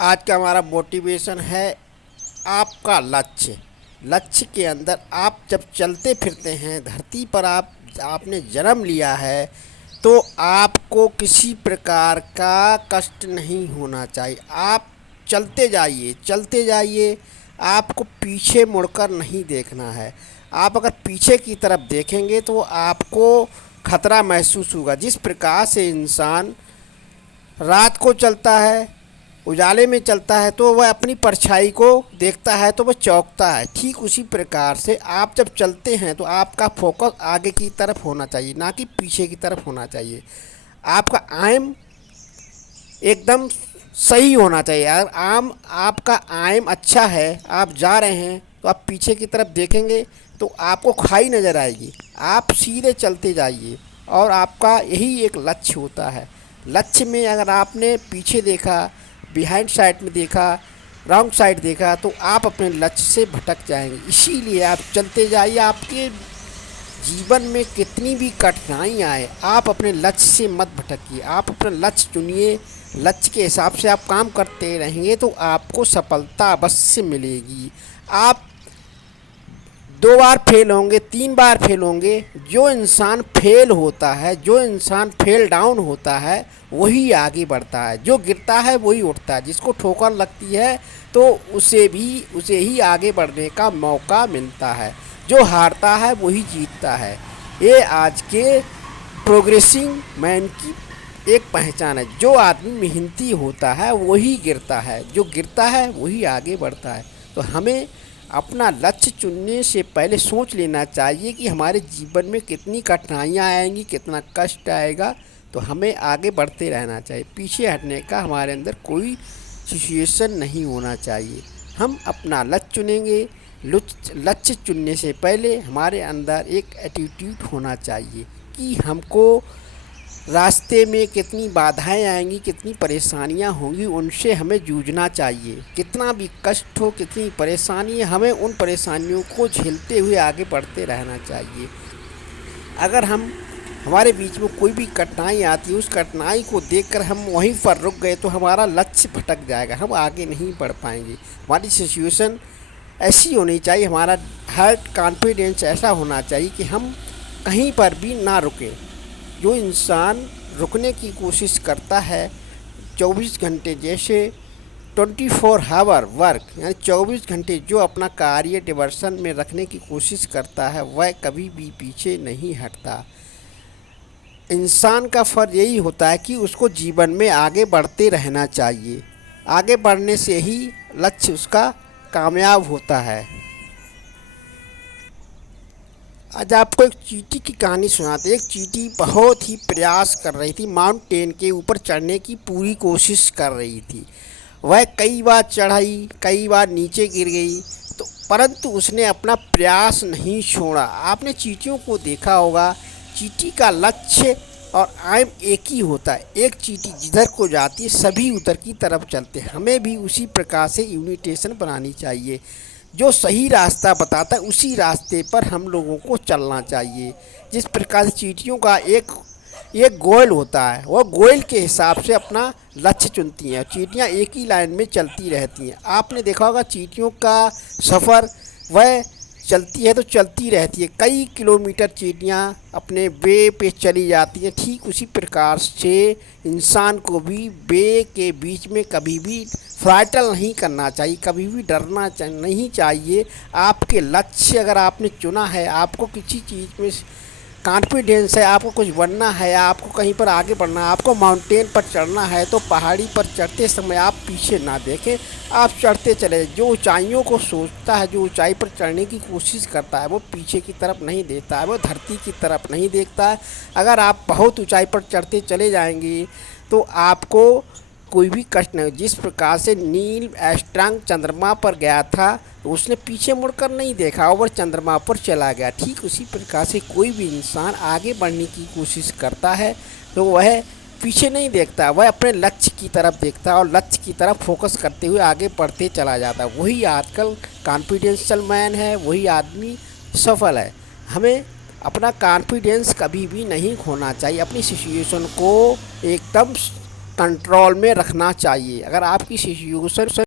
आज का हमारा मोटिवेशन है आपका लक्ष्य। लक्ष्य के अंदर आप जब चलते फिरते हैं धरती पर, आपने जन्म लिया है तो आपको किसी प्रकार का कष्ट नहीं होना चाहिए। आप चलते जाइए, आपको पीछे मुड़कर नहीं देखना है। आप अगर पीछे की तरफ देखेंगे तो आपको खतरा महसूस होगा। जिस प्रकार से इंसान रात को चलता है, उजाले में चलता है, तो वह अपनी परछाई को देखता है तो वह चौंकता है। ठीक उसी प्रकार से आप जब चलते हैं तो आपका फोकस आगे की तरफ होना चाहिए, ना कि पीछे की तरफ होना चाहिए। आपका एम एकदम सही होना चाहिए। अगर आपका एम अच्छा है, आप जा रहे हैं तो आप पीछे की तरफ देखेंगे तो आपको खाई नज़र आएगी। आप सीधे चलते जाइए और आपका यही एक लक्ष्य होता है। लक्ष्य में अगर आपने पीछे देखा, बिहाइंड साइड में देखा, रॉन्ग साइड देखा, तो आप अपने लक्ष्य से भटक जाएंगे। इसीलिए आप चलते जाइए। आपके जीवन में कितनी भी कठिनाई आए, आप अपने लक्ष्य से मत भटकिए। आप अपना लक्ष्य चुनिए, लक्ष्य के हिसाब से आप काम करते रहेंगे तो आपको सफलता अवश्य मिलेगी। आप 2 बार फेल होंगे, 3 बार फेल होंगे। जो इंसान फेल होता है, जो इंसान फेल डाउन होता है, वही आगे बढ़ता है। जो गिरता है वही उठता है। जिसको ठोकर लगती है तो उसे ही आगे बढ़ने का मौका मिलता है। जो हारता है वही जीतता है। ये आज के प्रोग्रेसिंग मैन की एक पहचान है। जो आदमी मेहनती होता है वही गिरता है, जो गिरता है वही आगे बढ़ता है। तो हमें अपना लक्ष्य चुनने से पहले सोच लेना चाहिए कि हमारे जीवन में कितनी कठिनाइयाँ आएंगी, कितना कष्ट आएगा। तो हमें आगे बढ़ते रहना चाहिए। पीछे हटने का हमारे अंदर कोई सिचुएशन नहीं होना चाहिए। हम अपना लक्ष्य चुनेंगे। लक्ष्य चुनने से पहले हमारे अंदर एक एटीट्यूड होना चाहिए कि हमको रास्ते में कितनी बाधाएं आएंगी, कितनी परेशानियां होंगी, उनसे हमें जूझना चाहिए। कितना भी कष्ट हो, कितनी परेशानी, हमें उन परेशानियों को झेलते हुए आगे बढ़ते रहना चाहिए। अगर हमारे बीच में कोई भी कठिनाई आती है, उस कठिनाई को देखकर हम वहीं पर रुक गए तो हमारा लक्ष्य भटक जाएगा, हम आगे नहीं बढ़ पाएंगे। हमारी सिचुएशन ऐसी होनी चाहिए, हमारा हार्ट कॉन्फिडेंस ऐसा होना चाहिए कि हम कहीं पर भी ना रुकें। जो इंसान रुकने की कोशिश करता है, 24 घंटे जैसे 24 आवर वर्क, यानी 24 घंटे जो अपना कार्य डिवर्सन में रखने की कोशिश करता है, वह कभी भी पीछे नहीं हटता। इंसान का फ़र्ज यही होता है कि उसको जीवन में आगे बढ़ते रहना चाहिए। आगे बढ़ने से ही लक्ष्य उसका कामयाब होता है। आज आपको एक चींटी की कहानी सुनाते। एक चींटी बहुत ही प्रयास कर रही थी, माउंटेन के ऊपर चढ़ने की पूरी कोशिश कर रही थी। वह कई बार चढ़ाई, कई बार नीचे गिर गई, तो परंतु उसने अपना प्रयास नहीं छोड़ा। आपने चींटियों को देखा होगा, चींटी का लक्ष्य और एम एक ही होता है। एक चींटी जिधर को जाती है सभी उधर की तरफ चलते हैं। हमें भी उसी प्रकार से इम्यूनिटेशन बनानी चाहिए। जो सही रास्ता बताता है उसी रास्ते पर हम लोगों को चलना चाहिए। जिस प्रकार से चींटियों का एक गोल होता है, वह गोल के हिसाब से अपना लक्ष्य चुनती हैं। चींटियां एक ही लाइन में चलती रहती हैं। आपने देखा होगा चींटियों का सफ़र, वह चलती है तो चलती रहती है। कई किलोमीटर चींटियां अपने वे पे चली जाती हैं। ठीक उसी प्रकार से इंसान को भी वे के बीच में कभी भी फ्लाइटल नहीं करना चाहिए, कभी भी डरना नहीं चाहिए। आपके लक्ष्य अगर आपने चुना है, आपको किसी चीज़ में कॉन्फिडेंस है, आपको कुछ बनना है, आपको कहीं पर आगे बढ़ना है, आपको माउंटेन पर चढ़ना है, तो पहाड़ी पर चढ़ते समय आप पीछे ना देखें, आप चढ़ते चले। जो ऊंचाइयों को सोचता है, जो ऊंचाई पर चढ़ने की कोशिश करता है, वो पीछे की तरफ नहीं देखता है, वो धरती की तरफ नहीं देखता है। अगर आप बहुत ऊंचाई पर चढ़ते चले जाएंगे तो आपको कोई भी कष्ट नहीं। जिस प्रकार से नील आर्मस्ट्रांग चंद्रमा पर गया था तो उसने पीछे मुड़कर नहीं देखा और चंद्रमा पर चला गया। ठीक उसी प्रकार से कोई भी इंसान आगे बढ़ने की कोशिश करता है तो वह पीछे नहीं देखता, वह अपने लक्ष्य की तरफ देखता है और लक्ष्य की तरफ फोकस करते हुए आगे बढ़ते चला जाता है। वही आजकल कॉन्फिडेंशियल मैन है, वही आदमी सफल है। हमें अपना कॉन्फिडेंस कभी भी नहीं खोना चाहिए। अपनी सिचुएशन को एकदम कंट्रोल में रखना चाहिए। अगर आपकी सिचुएशन